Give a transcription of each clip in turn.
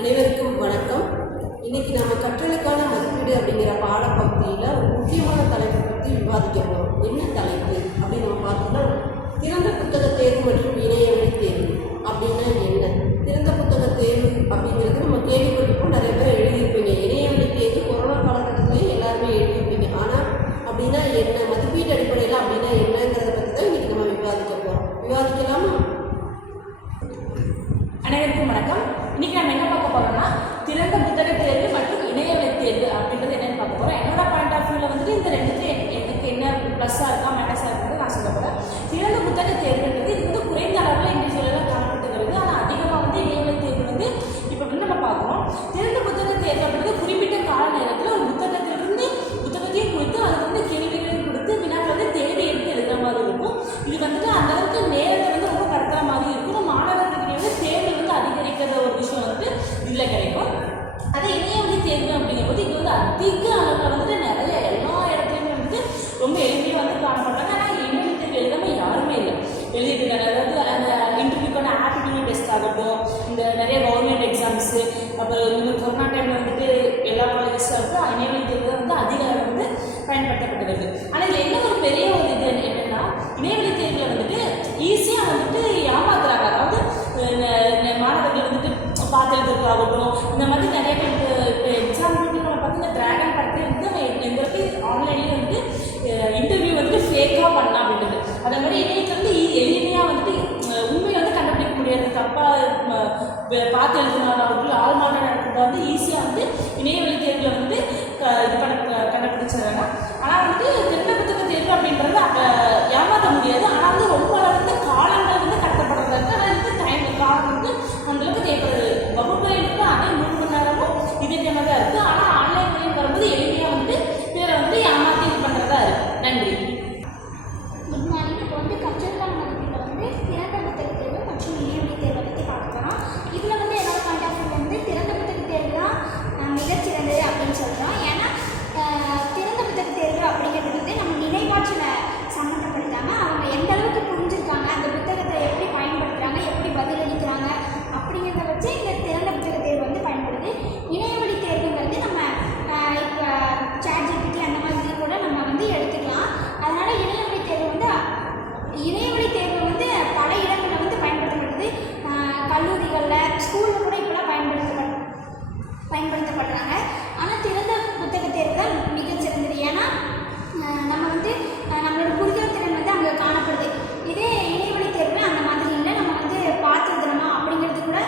அனைவருக்கும் வணக்கம். இன்னைக்கு நம்ம கற்றலுக்கான மதிப்பீடு அப்படிங்கிற பாடப்பகுதியில் ஒரு முக்கியமான தலைப்பை பற்றி விவாதிக்க போகிறோம். என்ன தலைப்பு அப்படின்னு நம்ம பார்த்தோம்னா, திறந்த புத்தக தேர்வு மற்றும் இணையவழி தேர்வு அப்படின்னா என்ன? திறந்த புத்தக தேர்வு அப்படிங்கிறது நம்ம கேள்விப்பட்டிருப்போம், நிறைய பேர் எழுதியிருப்பீங்க. இணையவழி தேர்வு கொரோனா காலகட்டத்திலேயே எல்லாருமே எழுதியிருப்பீங்க. ஆனால் அப்படின்னா என்ன, மதிப்பீட்டு அடிப்படையில் அப்படின்னா என்னங்கிறத பற்றி தான் இன்னைக்கு நம்ம விவாதிக்க போகிறோம். விவாதிக்கலாமா? அனைவருக்கும் வணக்கம். இன்னைக்கு நம்ம என்ன பார்க்க போறோம்னா, திறந்த புத்தக தேர்வு மற்றும் இணையவழி தேர்வு அப்படின்றது என்னன்னு பார்க்க போறோம். என்னோட பாயிண்ட் ஆஃப் வியூல வந்துட்டு இந்த ரெண்டுத்தையும் எனக்கு என்ன ப்ளஸ்ஸா இருக்கா மைனஸா இருக்கிறது நான் சொல்ல போறேன். திறந்த புத்தக தேர்வுன்றது இது வந்து குறைந்த அளவில் இண்டிவிஜுவலாக காணப்பட்டு வருது. ஆனால் அதிகமாக வந்து இணையவழி தேர்வு வந்து இப்போ வந்து நம்ம பார்க்குறோம். திறந்த புத்தக தேர்வு அப்படின்றது குறிப்பிட்ட கால நேரத்தில் ஒரு புத்தகத்திலிருந்து புத்தகத்தையும் கொடுத்து அதுக்கு வந்து கேள்விகளையும் கொடுத்து வினாக்கள் வந்து தேடி எடுத்து எழுதுற மாதிரி இருக்கும். இது வந்துட்டு அந்த அளவுக்கு நேரத்தை வந்து ரொம்ப கடத்துற மாதிரி இருக்கும். மாணவர்களுக்கு வந்து தேர்வு வந்து அதிகரிக்கிற ஒரு விஷயம் வந்து இதில் கிடைக்கும். அதே இணையவழி தேர்வு அப்படிங்கும்போது இது வந்து அதிக அளவில் வந்துட்டு நிறைய எல்லா இடத்துலையுமே வந்துட்டு ரொம்ப எளிமையாக வந்து காணப்படுறாங்க. ஆனால் இணையவழி தேர்வு எழுதாமல் யாருமே இல்லை எழுதிட்டுருக்காங்க. அதாவது அந்த இன்டர்வியூக்கான ஆப்டிடியூட் டெஸ்ட் ஆகட்டும், இந்த நிறைய கவர்மெண்ட் எக்ஸாம்ஸு, அப்புறம் இந்த கொரோனா டைமில் வந்துட்டு எல்லா காலேஜஸும் இருக்குது. இணையவழி தேர்வு தான் வந்து அதிக அளவு வந்து பயன்படுத்தப்பட்டுருது. ஆனால் இதில் என்ன ஒரு பெரிய ஒரு இது என்னென்னா, இணையவழி தேர்வில் வந்துட்டு ஈஸியாக வந்துட்டு ஏமாத்துறாங்க. அதாவது மாணவர்கள் வந்துட்டு பார்த்து எழுதுறதாகட்டும், இந்த மாதிரி நிறைய பேர் எக்ஸாம் நம்ம பார்த்து இந்த டிராகன் படத்தில் வந்து எங்களுக்கு ஆன்லைன்லேயே வந்து இன்டர்வியூ வந்துட்டு ஃபேக்காக பண்ணலாம் அப்படின்றது. அதே மாதிரி இணையத்தில் வந்து எளிமையாக வந்துட்டு உண்மையை வந்து கண்டுபிடிக்க முடியாது. தப்பாக பார்த்து எழுதுனாலும் ஆழ்மான நடக்கிறத வந்து ஈஸியாக வந்து இணையவழி தேர்வில் வந்து இது கண்டுபிடிச்சிடுறாங்க. ஆனால் வந்து திறந்த புத்தக தேர்வு அப்படின்றது ஏமாற்ற முடியாது. ஆனால் வந்து ரொம்ப வந்து காலங்கள் வந்து கடத்தப்படுறது. ஆனால் வந்து டைம் காலம் வந்து அந்தளவுக்கு தேவைப்படுது. வகுப்பறைகளுக்கு அதே 3 மணி நேரமும் இதே டைமாக தான் இருக்குது. ஆனால் ஆன்லைன் மூலியம் வரும்போது எளிமையாக வந்து பேரை வந்து ஏமாற்றி இது பண்ணுறதா இருக்குது. நன்றி. Good morning. இப்போ வந்து கற்றலுக்கான மதிப்பீட்டில் வந்து திறந்த புத்தக தேர்வு மற்றும் இணையவழி தேர்வை பற்றி பார்க்கலாம். இதில் வந்து என்னோட பாயிண்ட் ஆஃப் வியூ வந்து திறந்த புத்தக தேர்வு தான் மிகச்சிறந்தது அப்படின்னு சொல்கிறோம். ஏன்னா திறந்த புத்தக தேர்வு அப்படிங்கிறது வந்து நம்ம நினைவாற்றலை சம்மந்தப்படுத்தாமல் அவங்க எந்த அளவுக்கு புரிஞ்சுருக்காங்க, அந்த புத்தகத்தை எப்படி பயன்படுத்துகிறாங்க, எப்படி பதிலளிக்கிறாங்க அப்படிங்கிறத வச்சு இந்த திறந்த புத்தக தேர்வு வந்து பயன்படுது. இணையவழி தேர்வுங்கிறது நம்ம இப்போ ChatGPT அந்த மாதிரி கூட நம்ம வந்து எடுத்துக்கலாம். அதனால் இணையவழி தேர்வு வந்து பல இடங்களில் வந்து பயன்படுத்தப்படுது. கல்லூரிகளில், ஸ்கூலில் கூட இப்போலாம் பயன்படுத்தப்படுறாங்க. ஆனால் திறந்த புத்தக தேர்வு தான் மிகச்சிறந்தது. ஏன்னா நம்ம வந்து நம்மளோட புரிதல் திறன் வந்து அங்கே காணப்படுது. இதே இணையவழி தேர்வு அந்த மாதிரி இல்லை. நம்ம வந்து பார்த்து எழுதுறோமா அப்படிங்கிறது கூட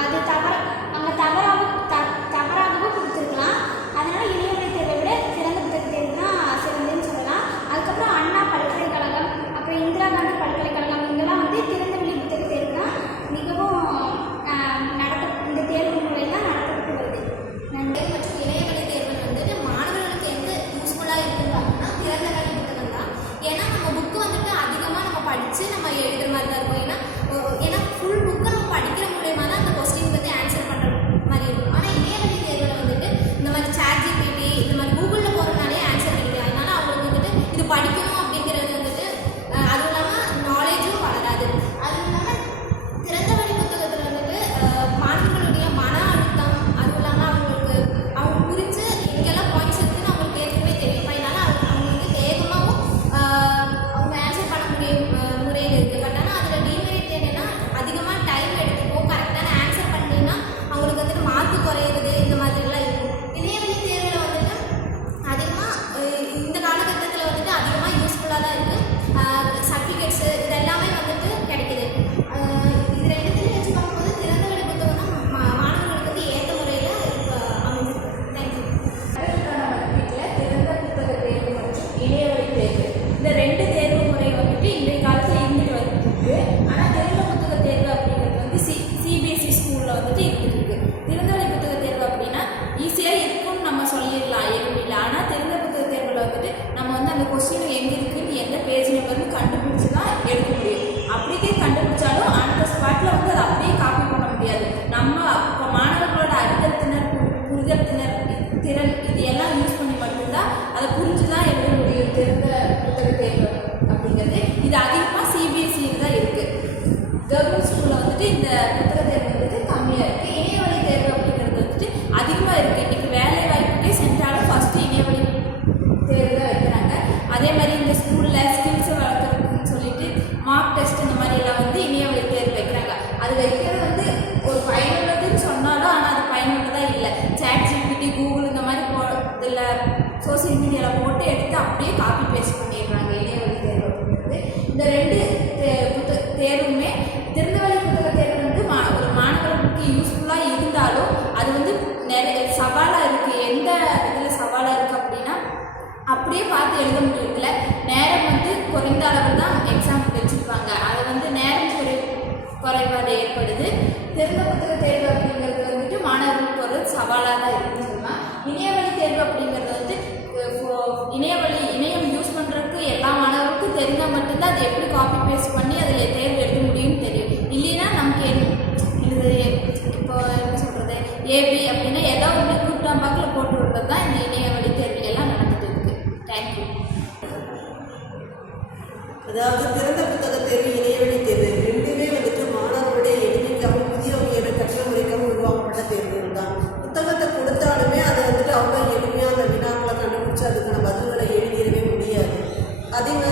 அது அங்கே தவறாகவும் கொடுத்துருக்கலாம். அதனால் இணையவழி தேர்வை விட திறந்த புத்தக தேர்வு தான் சிறந்ததுன்னு சொல்லலாம். அதுக்கப்புறம் அண்ணா பல்கலைக்கழகம், அப்புறம் இந்திரா காந்தி பல்கலைக்கழகம், இங்கெல்லாம் வந்து திறந்தவெளி புத்தக தேர்வு தான் மிகவும் இந்த தேர்வு முறை தான் நடத்தப்பட்டு வருது. நன்றி. மற்றும் இணையவழி தேர்வு வந்துட்டு மாணவர்களுக்கு எந்த யூஸ்ஃபுல்லாக இருக்குன்னு பார்த்தோம்னா திறந்தவெளி புத்தகம் தான். ஏன்னா நம்ம புக்கு வந்துட்டு அதிகமாக நம்ம படித்து நம்ம எழுதுகிற மாதிரி தான் இருக்கும். ஏன்னா ஃபுல் புக்கை நம்ம படிக்கிற மூலயமா தான் அந்த கொஸ்டின் வந்து ஆன்சர் பண்ணுற மாதிரி இருக்கும். ஆனால் இணையவழி தேர்வில் வந்துட்டு இந்த மாதிரி ChatGPT இந்த மாதிரி கூகுளில் போகிறதுனாலே ஆன்சர் கிடைக்குது. அதனால அவங்களுக்கு வந்துட்டு இது படிக்கணும் அப்படிங்கிறது வந்துட்டு அதுவும் இல்லாமல் நாலேஜும் வளராது. அதுவும் இல்லாமல் திறந்தவெளி புத்தகத்தில் வந்துட்டு மாணவர்களுடைய மன அழுத்தம், அதுவும் இல்லாமல் அவங்க புரிஞ்சு இங்கெல்லாம் பாயிண்ட்ஸ் இருக்குன்னு அவங்களுக்கு ஏற்கனவே தெரியும். அதனால அவங்க வந்து வேகமாகவும் அவங்க ஆன்சர் பண்ண முறையில் இருக்குது. பட் ஆனால் அதில் டிமெரிட் என்னென்னா அதிகமாக டைம் எடுத்துக்கும். கரெக்டான ஆன்சர் பண்ணிங்கன்னா அவங்களுக்கு வந்துட்டு மார்க்கு குறையிறது இந்த மாதிரிலாம் இருக்கும். இணையவழி தேர்வில் வந்துட்டு அதிகமாக இந்த காலகட்டத்தில் வந்துட்டு அதிகமாக யூஸ்ஃபுல்லாக தான் இருக்குது. சர்டிஃபிகேட்ஸு இது எல்லாமே வந்துட்டு கிடைக்கிது. இது ரெண்டுத்தையும் வச்சு பார்க்கும்போது திறந்தவெளி புத்தகம் தான் மாணவர்களுக்கு வந்து ஏற்ற முறையில் இப்போ அமைஞ்சிருக்கு. தேங்க்யூ. கற்றலுக்கான மதிப்பீட்டில் திறந்த புத்தக தேர்வு மற்றும் இணையவழி தேர்வு இந்த 2 தேர்வு முறை வந்துட்டு இன்றைய காலத்தில் இருந்துட்டு வந்துருக்கு. ஆனால் திறந்த புத்தக தேர்வு அப்படிங்கிறது வந்து CBSE ஸ்கூலில் வந்துட்டு இருந்துருக்கு. திறந்தவெளி புத்தக தேர்வு அப்படின்னா ஈஸியாக இருக்கும்னு நம்ம சொல்லிடலாம் எளிமையில். ஆனால் திறந்த புத்தக தேர்வில் வந்துட்டு நம்ம வந்து அந்த கொஸ்டின் எங்கே இருக்குன்னு எந்த பேஜ் நம்பர்னு கண்டுபிடிச்சி தான் எடுக்க முடியும். அப்படியே கண்டுபிடிச்சாலும் அந்த ஸ்பாட்டில் வந்து அதை அப்படியே காப்பி பண்ண முடியாது. நம்ம இப்போ மாணவர்களோட அறிதல் திறன், புரிதல் திறன் இது எல்லாம் யூஸ் பண்ணி மட்டும்தான் அதை புரிஞ்சு தான் எழுத முடியும் திறந்த புத்தக தேர்வு அப்படிங்கிறது. இது அதிகமாக CBSE தான் இருக்குது. கவர்மெண்ட் ஸ்கூலில் வந்துட்டு இந்த புத்தக தேர்வு வந்துட்டு அப்படியே காப்பி பேஸ்ட் பண்ணிடுறாங்க இணையவழி தேர்வு அப்படிங்கிறது. இந்த ரெண்டு தேர்வுமே திறந்தவெளி புத்தக தேர்வு வந்து ஒரு மாணவர்களுக்கு யூஸ்ஃபுல்லாக இருந்தாலும் அது வந்து நிறைய சவாலாக இருக்குது. எந்த இதில் சவாலாக இருக்குது அப்படின்னா அப்படியே பார்த்து எழுத முடியல, நேரம் வந்து குறைந்த அளவில் தான் எக்ஸாம் வச்சுருப்பாங்க. அதை வந்து நேரம் குறைபாடு ஏற்படுது. திறந்த புத்தக தேர்வு அப்படிங்கிறது வந்துட்டு மாணவர்களுக்கு ஒரு சவாலாக தான் இருக்குன்னு சொல்லலாம். இணையவழி தேர்வு அப்படிங்கிறது வந்து இணையம் யூஸ் பண்ணுறதுக்கு எல்லா மாணவர்களுக்கும் தெரிஞ்சால் மட்டும்தான் அதை எப்படி காப்பி பேஸ்ட் பண்ணி அதில் தேர்வு எழுத முடியும்னு தெரியும். இல்லைன்னா நமக்கு இது இப்போ என்ன சொல்கிறது, ஏபி அப்படின்னா ஏதோ ஒன்று கூட்டாம்பாக்கில் போட்டு விடுறது தான் இந்த இணையவழி தேர்வு எல்லாம் நடந்துட்டு இருக்குது. தேங்க்யூ. அதாவது திறந்த புத்தக தேர்வு, இணையவழி தேர்வு ரெண்டுமே வந்துட்டு மாணவர்களுடைய எளிமைக்காகவும் புதிய வகையான கற்றல் முறைக்காகவும் உருவாக்கப்பட்ட தேர்வுகள் தான். புத்தகத்தை கொடுத்தாலுமே அதை வந்துட்டு அவ்வளோ எளிமையாக அந்த வினாக்களை கண்டுபிடிச்சி அதுக்கான பதில்களை எழுதிடவே முடியாது. அதே மாதிரி